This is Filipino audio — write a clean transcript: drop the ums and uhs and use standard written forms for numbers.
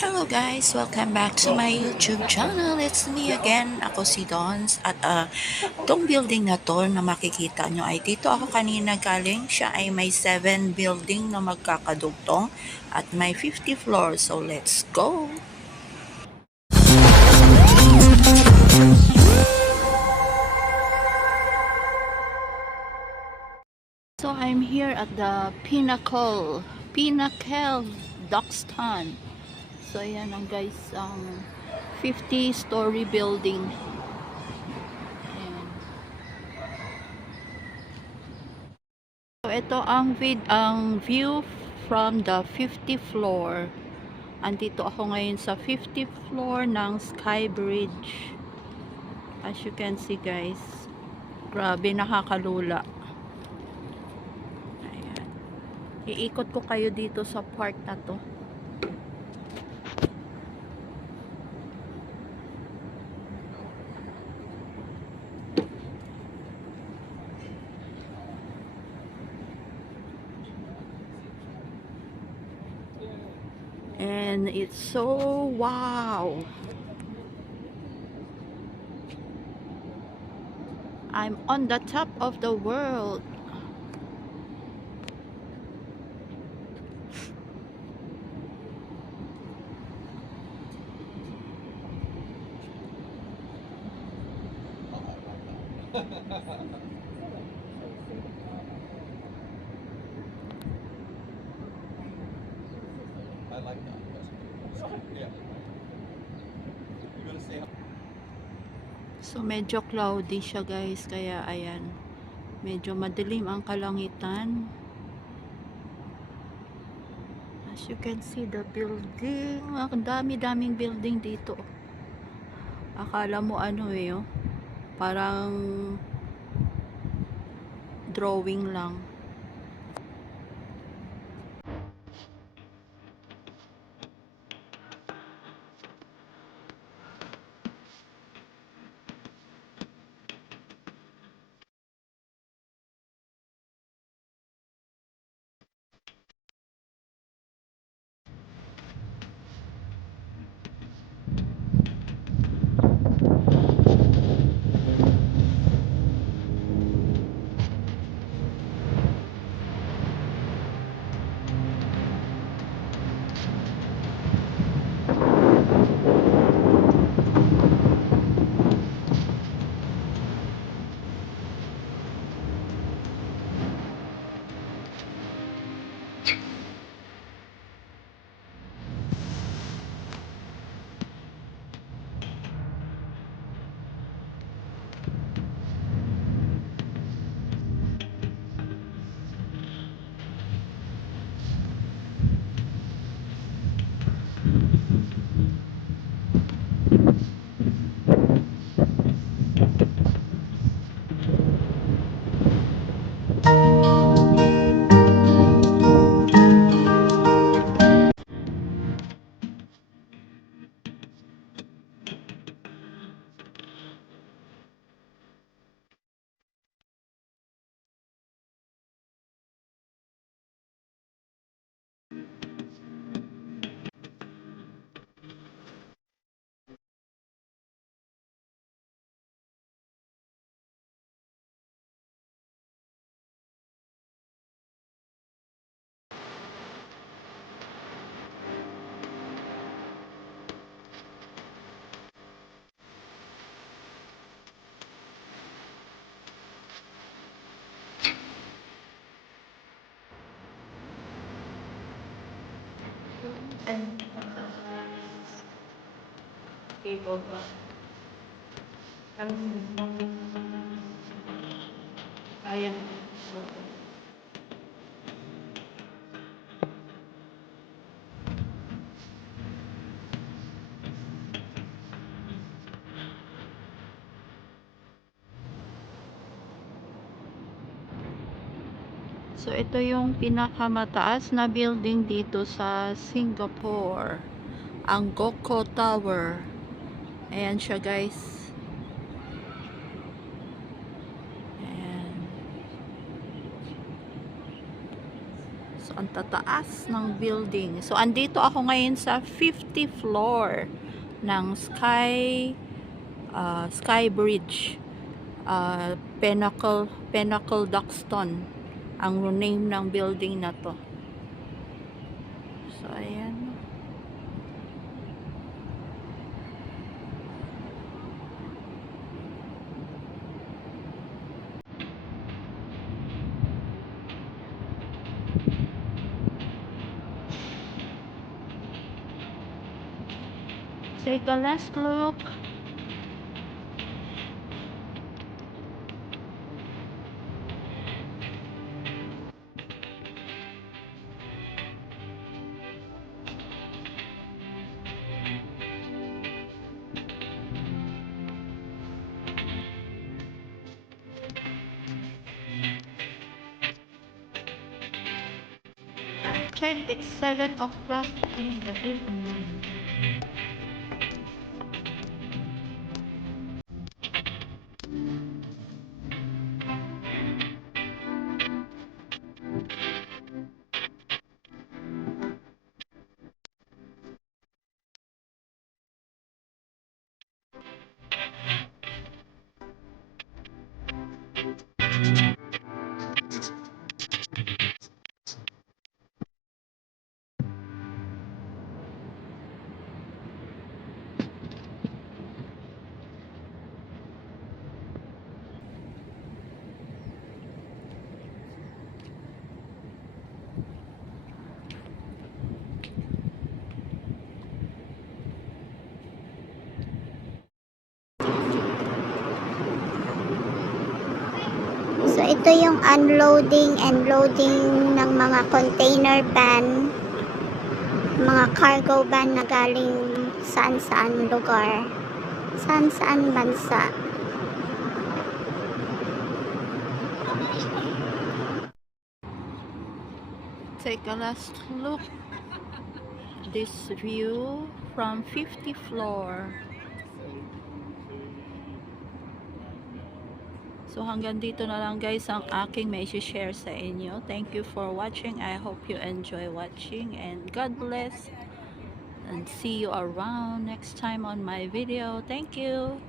Hello guys! Welcome back to my YouTube channel. It's me again. Ako si Dons. At tong building na to na makikita nyo ay dito ako kanina galing. Siya ay may 7 building na magkakadugtong at may 50 floors. So let's go! So I'm here at the Pinnacle Duxton. So ayan ang guys, ang 50-story building. Ayan. So ito ang view from the 50th floor. Andito ako ngayon sa 50th floor ng Sky Bridge. As you can see guys, grabe nakakalula. Ayan. Iikot ko kayo dito sa part na to. And it's so wow. I'm on the top of the world. I like that. Yeah. You're gonna say So medyo cloudy siya guys, kaya ayan, medyo madilim ang kalangitan. As you can see the building, ang dami-daming building dito. Akala mo ano oh, parang drawing lang. And cable ba? Ayan. So ito yung pinakamataas na building dito sa Singapore, ang GoCo Tower. Ayan siya guys. Ayan. So So, ang tataas ng building. So, andito ako ngayon sa 50th floor ng Sky Bridge. Pinnacle Duxton ang name ng building na to. So, ayan. Take a last look. Check, it's 7 o'clock in the evening. So, ito yung unloading and loading ng mga container van, mga cargo van na galing saan-saan lugar, saan-saan bansa. Take a last look. This view from 50th floor. So hanggang dito na lang guys ang aking may share sa inyo. Thank you for watching. I hope you enjoy watching and God bless. And see you around next time on my video. Thank you.